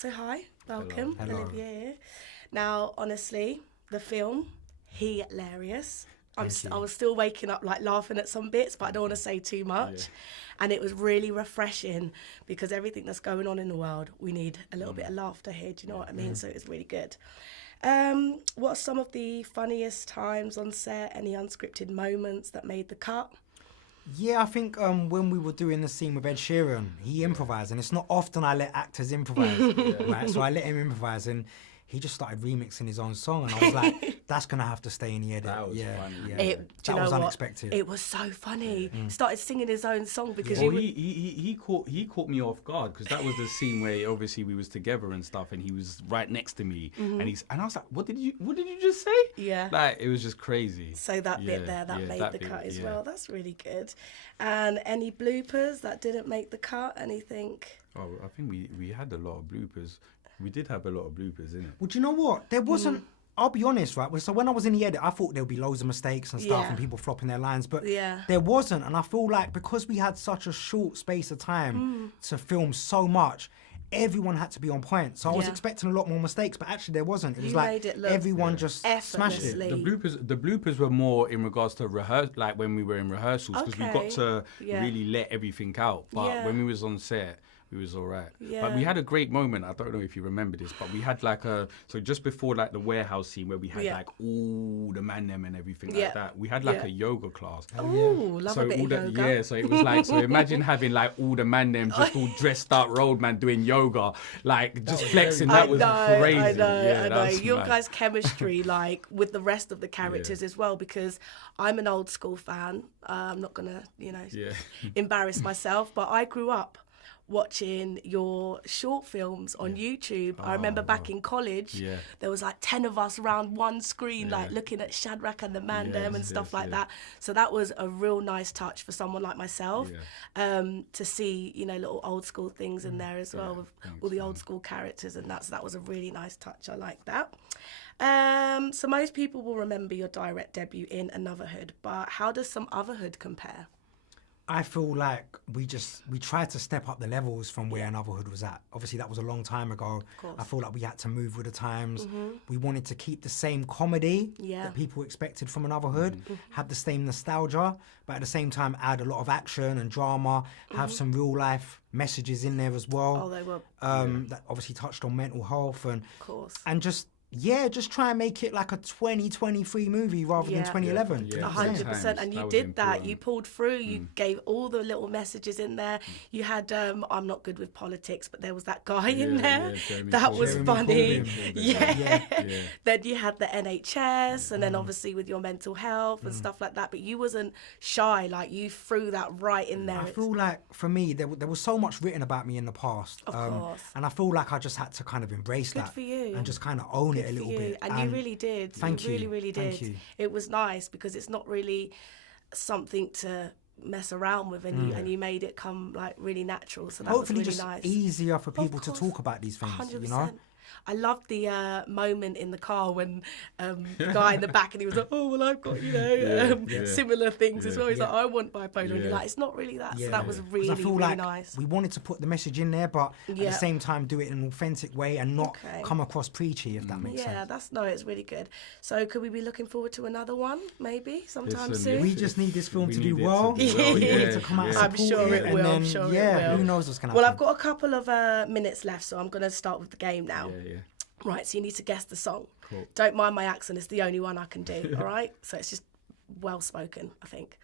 So hi, welcome, Hello. Olivia here. Now, honestly, the film, hilarious. I was still waking up like laughing at some bits, but I don't want to say too much. Yeah. And it was really refreshing because everything that's going on in the world, we need a little bit of laughter here. Do you know what I mean? So it's really good. What are some of the funniest times on set? Any unscripted moments that made the cut? Yeah, I think when we were doing the scene with Ed Sheeran, he improvised, and it's not often I let actors improvise, right? So I let him improvise, and he just started remixing his own song, and I was like, that's gonna have to stay in the edit. That was funny. Yeah. That was unexpected. It was so funny. Started singing his own song because Well, he caught me off guard because that was the scene where obviously we was together and stuff, and he was right next to me, and I was like, what did you just say? Yeah. Like it was just crazy. So that bit there, that made the cut as well. That's really good. And any bloopers that didn't make the cut? Anything? Oh, I think we had a lot of bloopers. We did have a lot of bloopers, innit? Well, do you know what? There wasn't. I'll be honest, right? So when I was in the edit, I thought there would be loads of mistakes and stuff and people flopping their lines, but there wasn't. And I feel like because we had such a short space of time to film so much, everyone had to be on point. So I was expecting a lot more mistakes, but actually there wasn't. It was like everyone just smashed it. The bloopers were more in regards to like when we were in rehearsals, because we got to really let everything out. But when we was on set, it was all right. But we had a great moment. I don't know if you remember this, but we had like so just before like the warehouse scene where we had like all the mandem and everything like that, we had like a yoga class. Oh, love a bit of yoga. Yeah, so it was like, so imagine having like all the mandem just all dressed up roadman doing yoga, like just flexing. That was crazy. I know. That Your guys' chemistry, like with the rest of the characters as well, because I'm an old school fan. I'm not gonna, embarrass myself, but I grew up watching your short films on YouTube. I remember back in college, there was like 10 of us around one screen, like looking at Shadrach and the Mandem and stuff like that. So that was a real nice touch for someone like myself, to see, little old school things in there as well, with all the old school characters, and that was a really nice touch. I like that. So most people will remember your direct debut in Anuvahood, but how does Sumotherhood compare? I feel like we tried to step up the levels from where Anuvahood was at. Obviously, that was a long time ago. I feel like we had to move with the times. We wanted to keep the same comedy that people expected from Anuvahood, have the same nostalgia, but at the same time add a lot of action and drama, have some real life messages in there as well. Oh, they were. That obviously touched on mental health and just try and make it like a 2023 movie rather than 2011. 100%. And you did that. You pulled through. You gave all the little messages in there. You had, I'm not good with politics, but there was that guy in there. That was funny. Then you had the NHS, and then obviously with your mental health and stuff like that. But you wasn't shy. Like, you threw that right in there. I feel like, for me, there was so much written about me in the past. Of course. And I feel like I just had to kind of embrace that. Good for you. And just kind of own it a little bit. And you really did. Thank you. You really did. Thank you. It was nice because it's not really something to mess around with, and you made it come like really natural. So that hopefully was really just nice. easier for people to talk about these things. 100%. I loved the moment in the car when the guy in the back, and he was like, oh, well, I've got, similar things as well. He's like, I want bipolar. And you're like, it's not really that. So that was really, really nice. We wanted to put the message in there, but at the same time do it in an authentic way and not come across preachy, if that makes sense. It's really good. So could we be looking forward to another one, maybe, sometime soon? We just need this film to do well. We need it to come out I'm sure it will. I'm sure it will. Who knows what's going to happen. Well, I've got a couple of minutes left, so I'm going to start with the game now. Right, so you need to guess the song. Cool. Don't mind my accent, it's the only one I can do, all right? So it's just well spoken, I think.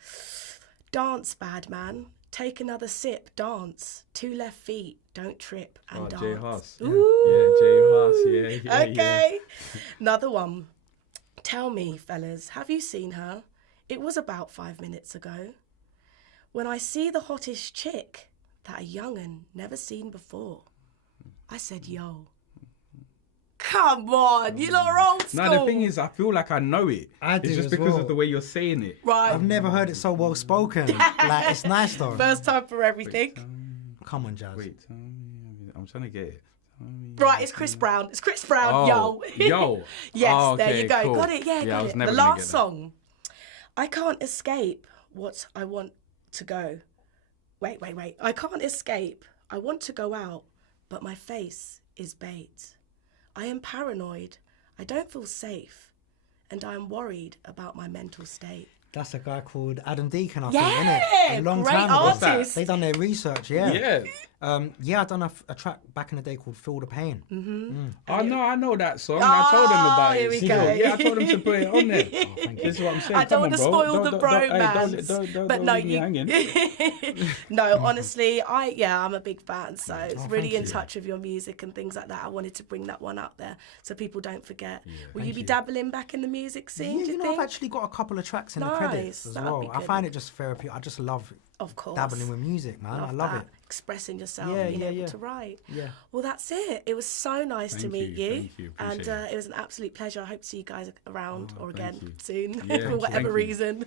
Dance, bad man. Take another sip, dance. 2 left feet, don't trip and dance. Jay Haas. Ooh. Jay Haas, Okay. Another one. Tell me, fellas, have you seen her? It was about 5 minutes ago. When I see the hottest chick that a young'un never seen before, I said, yo. Come on, you lot are old school. No, the thing is, I feel like I know it. I do It's just as because well. of the way you're saying it. Right. I've never heard it so well spoken. Like, it's nice though. First time for everything. Come on, Jazz. Wait, I'm trying to get it. Right, it's Chris Brown. It's Chris Brown, yo. Yo. Yes, Oh, there you okay, go. cool. Got it, I got was it. never The gonna last get that. song. I can't escape what I want to go. Wait. I can't escape. I want to go out, but my face is bait. I am paranoid. I don't feel safe. And I am worried about my mental state. That's a guy called Adam Deacon, I think, isn't it? A long great time ago. artist. They done their research, yeah. Yeah. I done a track back in the day called Feel the Pain. I know that song. I told him about here it. we go. Yeah, I told him to put it on there. This is what I'm saying. I don't want to spoil the bromance. But no, you. No, honestly, I'm a big fan. So it's really in touch with your music and things like that. I wanted to bring that one up there so people don't forget. Will you be dabbling back in the music scene? Yeah, do you know, think? I've actually got a couple of tracks in the credits as well. I find it just therapy. I just love dabbling with music, man. I love it. Expressing yourself, being able to write. Yeah. Well, that's it. It was so nice to meet you. Thank you. And it was an absolute pleasure. I hope to see you guys around or again soon Yeah, for whatever reason.